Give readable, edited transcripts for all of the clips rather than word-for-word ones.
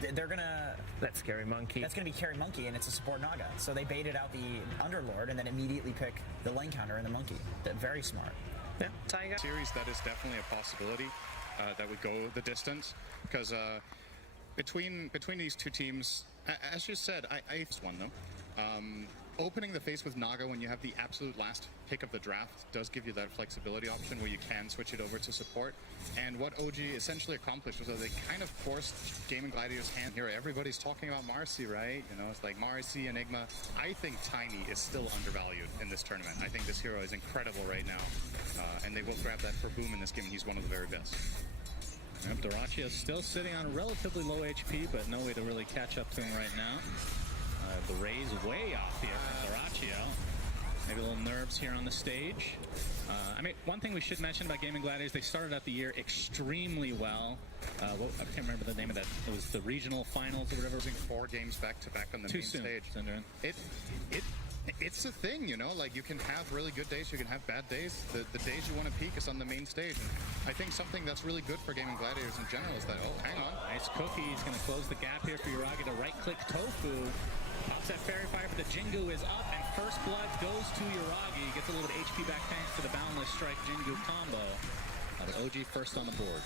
they're gonna... That's Scary Monkey. That's gonna be Carry Monkey, and it's a support Naga. So they baited out the Underlord and then immediately pick the lane counter and the Monkey. They're very smart. Yeah, Taiga. Series, that is definitely a possibility that would go the distance, because between these two teams, as you said, I one though. Opening the face with Naga when you have the absolute last pick of the draft does give you that flexibility option where you can switch it over to support. And what OG essentially accomplished was that they kind of forced Game & Gladiator's hand here. Everybody's talking about Marcy, right? You know, it's like Marcy, Enigma. I think Tiny is still undervalued in this tournament. I think this hero is incredible right now. And they will grab that for Boom in this game, and he's one of the very best. Yep, Dyrachio still sitting on relatively low HP, but no way to really catch up to him right now. The raise way off here from Dyrachio. Maybe a little nerves here on the stage. I mean, one thing we should mention about Game & Gladiators, they started out the year extremely well. I can't remember the name of that. It was the regional finals or whatever. Losing 4 games back-to-back on the main stage. It's a thing, you know, like you can have really good days, you can have bad days. The days you want to peak is on the main stage. And I think something that's really good for Game & Gladiators in general is that, oh, hang on. Nice cookie. He's going to close the gap here for Yuragi to right-click Tofu. Pops that Fairy Fire, but the Jingu is up, and First Blood goes to Yuragi. Gets a little bit of HP back thanks to the Boundless Strike Jingu combo. But OG first on the board.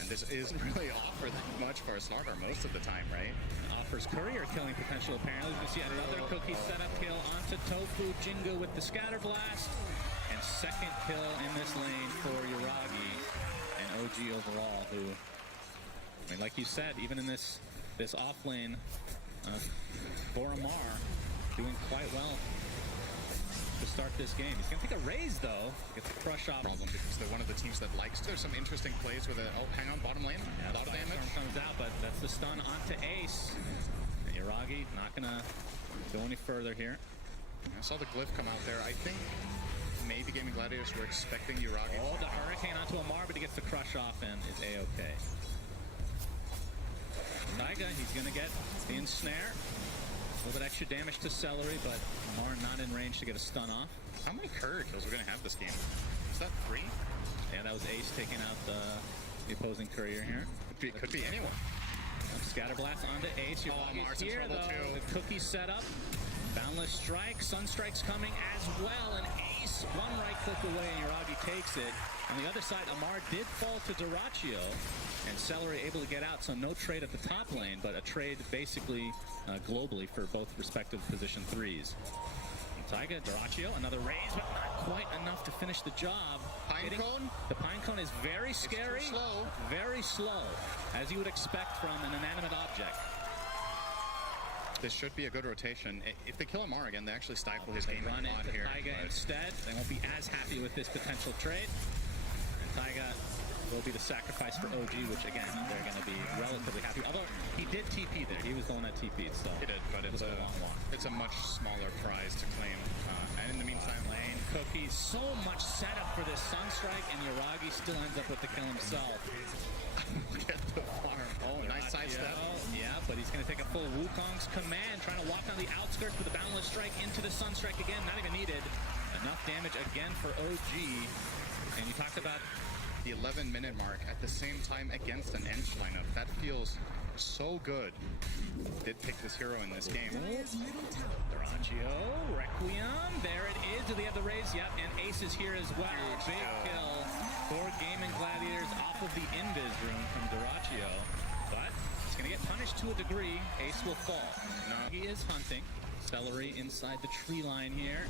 And this isn't really offered that much for a starter most of the time, right? Offers courier killing potential apparently. You can see another cookie setup kill onto Tofu. Jingu with the Scatter Blast. And second kill in this lane for Yuragi and OG overall, who, I mean, like you said, even in this off lane, for Amar, doing quite well to start this game. He's going to take a raise, though. Gets a crush off. Problem because they're one of the teams that likes. There's some interesting plays with oh, hang on, bottom lane. Yeah, a lot of damage. Comes out, but that's the stun onto Ace. And Yuragi not going to go any further here. I saw the glyph come out there. I think maybe Game & Gladiators were expecting Yuragi. Oh, the Hurricane onto Amar, but he gets the crush off and is A-okay. Taiga, he's going to get the ensnare. A little bit extra damage to Celery, but Amar not in range to get a stun off. How many courier kills are we going to have this game? Is that 3? Yeah, that was Ace taking out the opposing courier here. Could be anyone. Scatter Blast onto Ace. Yuragi's here, though. Too. The cookie set up. Boundless Strike. Sunstrike's coming as well. And Ace, one right click away, and Yuragi takes it. On the other side, Amar did fall to Dyrachio. And Celery able to get out, so no trade at the top lane, but a trade basically globally for both respective position 3s. Taiga, Dyrachio, another raise, but not quite enough to finish the job. Pinecone? The Pinecone is very scary. It's too slow. Very slow, as you would expect from an inanimate object. This should be a good rotation. If they kill Amar again, they actually stifle his game run a lot into here. Taiga instead. They won't be as happy with this potential trade. And Taiga will be the sacrifice for OG, which again, they're going to be relatively happy. Although he did TP there. He was the one that TP'd, so he did, but it's a much smaller prize to claim. And in the meantime, lane cookie, so much setup for this Sunstrike, and Yuragi still ends up with the kill himself. Get the farm. Oh, nice sidestep. Yeah, but he's going to take a full Wukong's command, trying to walk down the outskirts with the Boundless Strike into the Sunstrike again. Not even needed. Enough damage again for OG. And you talked about the 11-minute mark at the same time against an Ench lineup. That feels so good. Did pick this hero in this game. Dyrachio, Requiem, there it is. Do they have the raise? Yep, and Ace is here as well. Big kill for Game & Gladiators off of the Invis room from Dyrachio. But he's going to get punished to a degree. Ace will fall. Now he is hunting. Celery inside the tree line here.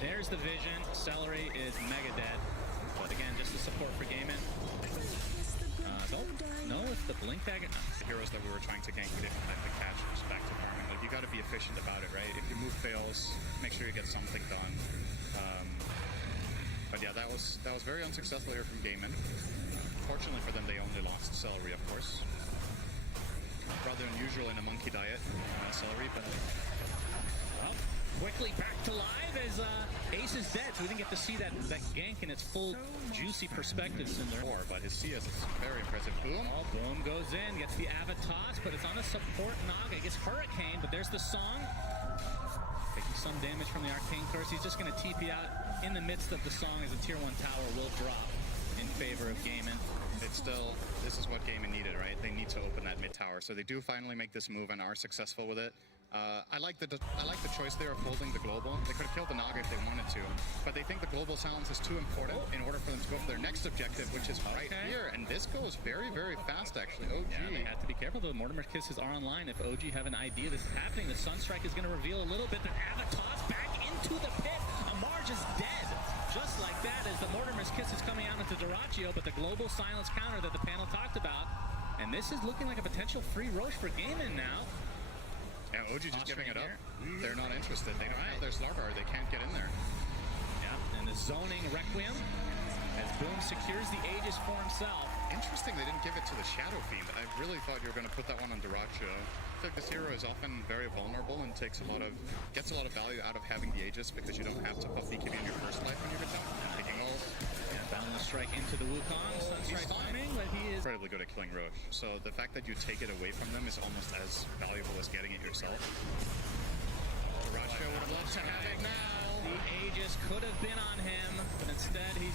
There's the vision. Celery is mega dead. But again, just the support for Gaiman. Don't know if the blink tag... The heroes that we were trying to gank, we didn't have the catch back to farming. Like, you got to be efficient about it, right? If your move fails, make sure you get something done. But yeah, that was very unsuccessful here from Gaiman. Fortunately for them, they only lost Celery, of course. Rather unusual in a monkey diet, Celery, but... Well, quickly back to live as Ace is dead, so we didn't get to see that gank in its full juicy perspectives in there. But his CS is very impressive. Boom. Oh, Boom goes in, gets the Avatos, but it's on a support Naga. He gets Hurricane, but there's the song. Taking some damage from the Arcane Curse. He's just going to TP out in the midst of the song as a tier 1 tower will drop. in favor of Gaiman. It's still, this is what Gaiman needed, right? They need to open that mid tower. So they do finally make this move and are successful with it. I like the choice there of holding the global. They could have killed the Naga if they wanted to, but they think the global silence is too important in order for them to go for their next objective, which is right here. And this goes very, very fast, actually. OG. Yeah, they have to be careful, though. Mortimer's Kisses are online. If OG have an idea this is happening, the Sunstrike is going to reveal a little bit. Their Avatar's back into the pit. Amarj is dead. Just like that, as the Mortimer's Kiss is coming out into Duraccio, but the global silence counter that the panel talked about. And this is looking like a potential free Roche for Gaiman now. Yeah, OG just giving it up. They're not interested. They don't have their Slargar. They can't get in there. Yeah, and the zoning Requiem as Boom secures the Aegis for himself. Interesting they didn't give it to the Shadow Fiend. I really thought you were going to put that one on Duraccio. I feel like this hero is often very vulnerable and gets a lot of value out of having the Aegis because you don't have to put BKB in your first life when you return. Taking ults. Yeah, Boundless Strike into the Wukong. Sunstrike timing, but he is incredibly good at killing Roche. So the fact that you take it away from them is almost as valuable as getting it yourself. Duraccio would have loved to have it now. The Aegis could have been on him, but instead he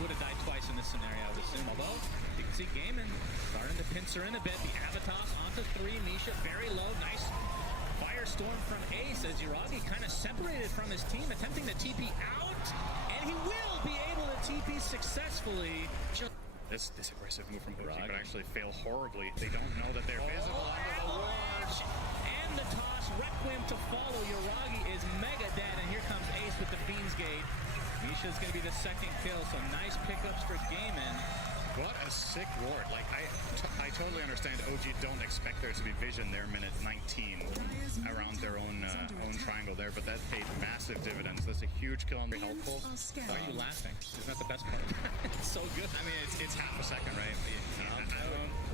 would have died twice in this scenario, I would assume. Although, you can see Gaiman starting to pincer in a bit. The Avatar onto 3, Misha very low, nice firestorm from Ace as Yuragi kind of separated from his team, attempting to TP out, and he will be able to TP successfully. This aggressive move from OG could actually fail horribly. They don't know that they're visible under the ward. And the toss, Requiem to follow. Yuragi is mega dead, and here comes Ace with the Fiend's Gate. Misha's going to be the second kill, so nice pickups for Gaiman. What a sick ward. Like, I totally understand OG don't expect there to be vision there minute 19 around their own triangle there, but that paid massive dividends. That's a huge kill and very helpful. Why are you laughing? Isn't that the best part? It's so good. I mean, it's half a second, right?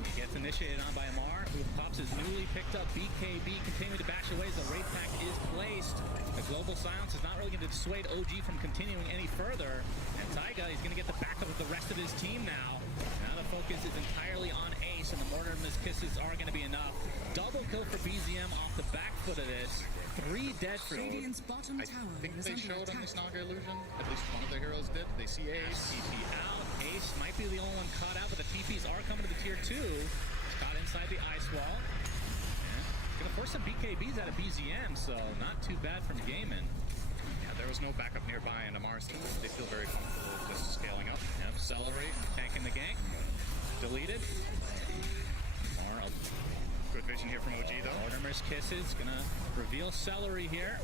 He gets initiated on by Amar, who pops his newly picked up BKB, continuing to bash away as the Wraith Pack is placed. The global silence is not really going to dissuade OG from continuing any further. And Taiga is going to get the backup of the rest of his team now. Now the focus is entirely on Ace, and the Mortimer's Kisses are going to be enough. Double kill for BZM off the back foot of this. 3 dead for Radiant's bottom I tower think is they under showed on attack. this Naga illusion. At least one of their heroes did. They see Ace. TP out. Ace might be the only one caught out, but the TPs are coming to the tier 2. It's caught inside the ice wall. Yeah. Gonna force some BKBs out of BZM, so not too bad from Gaiman. Yeah, there was no backup nearby, and Amar's team, they feel very comfortable just scaling up. Yep, Celery, tanking the gank. Deleted. More of Good vision here from OG, though. Mortimer's Kisses, gonna reveal Celery here.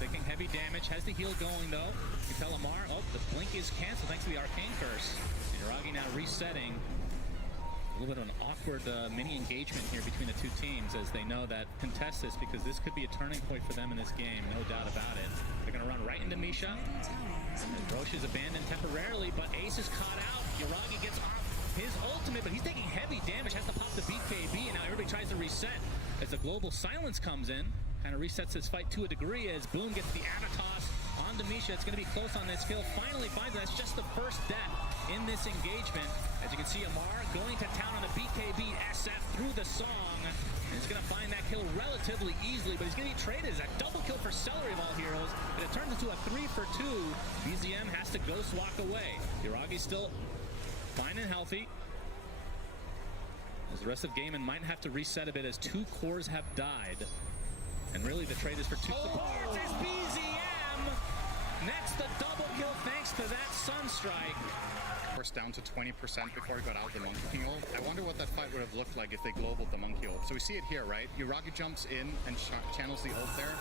Taking heavy damage, has the heal going though. You tell Amar, oh, the blink is canceled thanks to the Arcane Curse. Yuragi now resetting. A little bit of an awkward mini engagement here between the two teams as they know that contest this because this could be a turning point for them in this game, no doubt about it. They're gonna run right into Misha. And Roche is abandoned temporarily, but Ace is caught out. Yuragi gets off his ultimate, but he's taking heavy damage, has to pop the BKB, and now everybody tries to reset as the global silence comes in. Kind of resets this fight to a degree as Boom gets the Avatos onto Misha. It's going to be close on this kill. Finally finds that's just the first death in this engagement. As you can see, Amar going to town on the BKB SF through the song. And he's going to find that kill relatively easily, but he's going to be traded as a double kill for Celery of all heroes. And it turns into a 3 for 2. BZM has to ghost walk away. Yuragi's still fine and healthy. As the rest of Gaiman might have to reset a bit as 2 cores have died. And really the trade is for 2 supports. It's BZM! Next, the double kill thanks to that Sunstrike. Forced down to 20% before he got out of the Monkey ult. I wonder what that fight would have looked like if they globaled the Monkey ult. So we see it here, right? Yuragi jumps in and channels the ult there.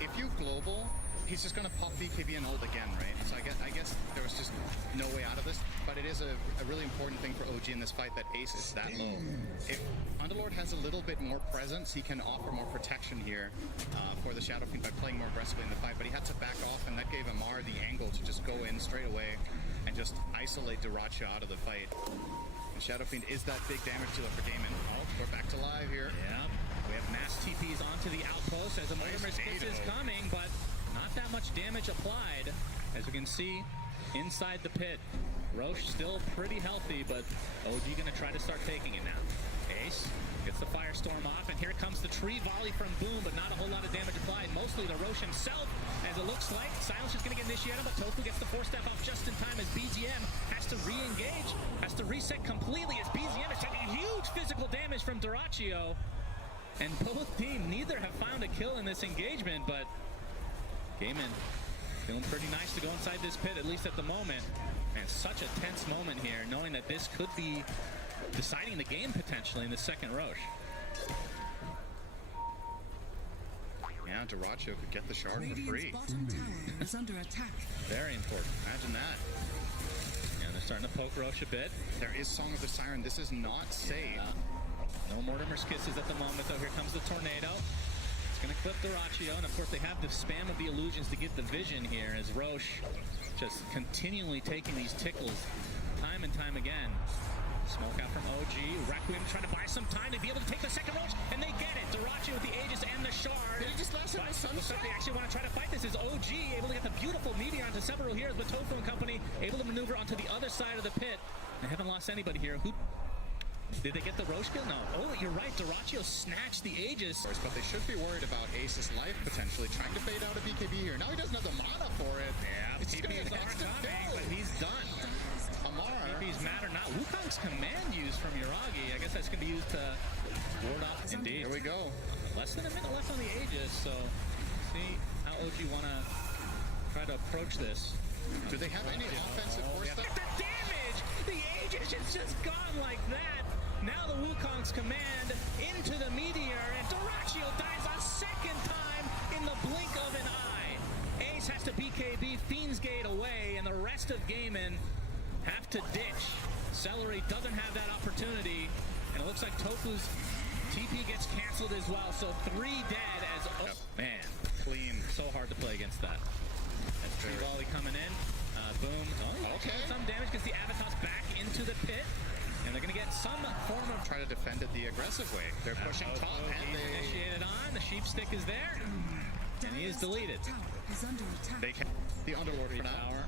If you global, he's just going to pop BKB and ult again, right? So I guess there was just no way out of this. But it is a really important thing for OG in this fight that Ace is that low. If Underlord has a little bit more presence, he can offer more protection here for the Shadow Fiend by playing more aggressively in the fight. But he had to back off, and that gave Amar the angle to just go in straight away and just isolate Duraccio out of the fight. And Shadow Fiend is that big damage dealer for Gaiman. Oh, we're back to live here. Yeah, we have mass TPs onto the outpost as the Mortimer's Kiss is coming, but not that much damage applied. As we can see inside the pit, Roche still pretty healthy, but OG gonna try to start taking it now. Ace gets the Firestorm off, and here comes the tree volley from Boom, but not a whole lot of damage applied. Mostly the Roche himself, as it looks like. Silence is going to get initiated, but Tofu gets the 4-step off just in time as BZM has to re-engage, has to reset completely as BZM is taking huge physical damage from Duraccio. And both teams, neither have found a kill in this engagement, but Gaiman feeling pretty nice to go inside this pit, at least at the moment. And such a tense moment here, knowing that this could be deciding the game potentially in the second Roche. Yeah, Duraccio could get the shard for free. Bottom tower is under attack. Very important. Imagine that. And they're starting to poke Roche a bit. There is Song of the Siren. This is not safe. No Mortimer's Kisses at the moment, though. Here comes the Tornado. It's going to clip Duraccio, and of course they have the spam of the illusions to get the vision here as Roche just continually taking these tickles time and time again. Smoke out from OG. Requiem trying to buy some time to be able to take the second Roche, and they get it. Duraccio with the Aegis and the Shard. Did he just last him with Looks like they actually want to try to fight this. Is OG able to get the beautiful meteor onto several heroes, but Tofu and company able to maneuver onto the other side of the pit. They haven't lost anybody here. Who did they get the Roche kill? No. Oh, you're right. Duraccio snatched the Aegis. But they should be worried about Ace's life potentially trying to fade out a BKB here. Now he doesn't have the mana for it. Yeah, it's TPs are coming, but he's done. Amar. TPs matter not. Wukong's command use from Yuragi. I guess that's going to be used to ward off. Indeed. Here we go. Less than a minute left on the Aegis, so see how OG want to try to approach this. Do they have any offensive force stuff? The damage! The Aegis is just gone like that. Now the Wukong's command into the meteor, and Duraccio dies a second time in the blink of an eye. Ace has to BKB Fiend's Gate away, and the rest of Gaiman have to ditch. Celery doesn't have that opportunity, and it looks like Tofu's TP gets canceled as well, so 3 dead as... Oh, man. Clean. So hard to play against that. As Tree Volley coming in. Boom. Oh, okay. Some damage gets the Avatos back into the pit. And they're going to get some form of... Try to defend it the aggressive way. They're pushing top, and he's they... initiated on. The sheep stick is there. And he is deleted. Tower is under attack. They can... The Underlord for now. Tower.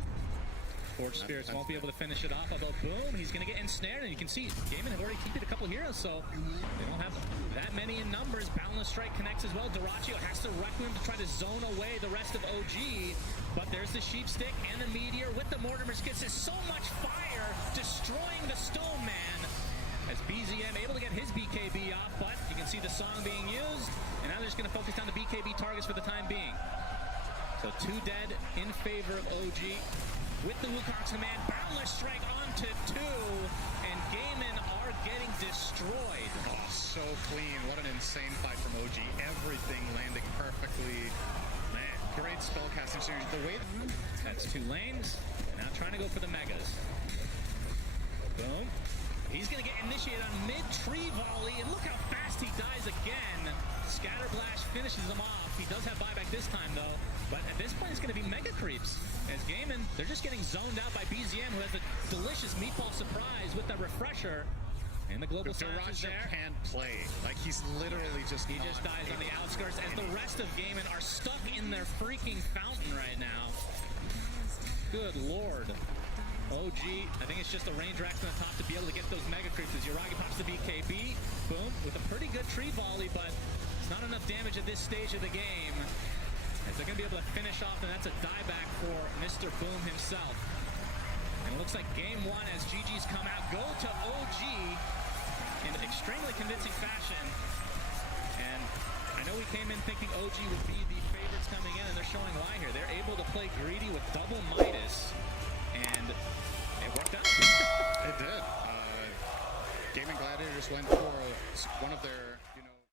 Forge Spirits won't be able to finish it off, although boom, he's going to get ensnared, and you can see Gaiman have already TP'd a couple heroes, so they don't have that many in numbers. Boundless Strike connects as well. Duraccio has to Requiem to try to zone away the rest of OG, but there's the Sheep Stick and the Meteor with the Mortimer's Kisses. So much fire destroying the Stone Man as BZM able to get his BKB off, but you can see the song being used, and now they're just going to focus on the BKB targets for the time being. So 2 dead in favor of OG. With the Wukong's command, Boundless Strike onto 2, and Gaiman are getting destroyed. Oh, so clean. What an insane fight from OG. Everything landing perfectly. Man, great spellcasting synergy. The way... That's 2 lanes. Now trying to go for the Megas. Boom. He's going to get initiated on mid-tree volley, and look how fast he dies again. Scatterblast finishes him off. He does have buyback this time, though. But at this point, it's going to be Mega Creeps. As Gaiman, they're just getting zoned out by BZM, who has a delicious meatball surprise with the refresher. And the global silence is there. Can't play. Like, he's literally just... He just dies on the outskirts as the rest of Gaiman are stuck in their freaking fountain right now. Good lord. OG, I think it's just the range racks on the top to be able to get those Mega Creeps. As Yuragi pops the BKB, boom, with a pretty good tree volley, but it's not enough damage at this stage of the game. As they're going to be able to finish off, and that's a dieback for Mr. Boom himself. And it looks like game 1 as GG's come out, go to OG in extremely convincing fashion. And I know we came in thinking OG would be the favorites coming in, and they're showing why here. They're able to play greedy with double Midas, and it worked out. It did. Gaming Gladiator just went for one of their,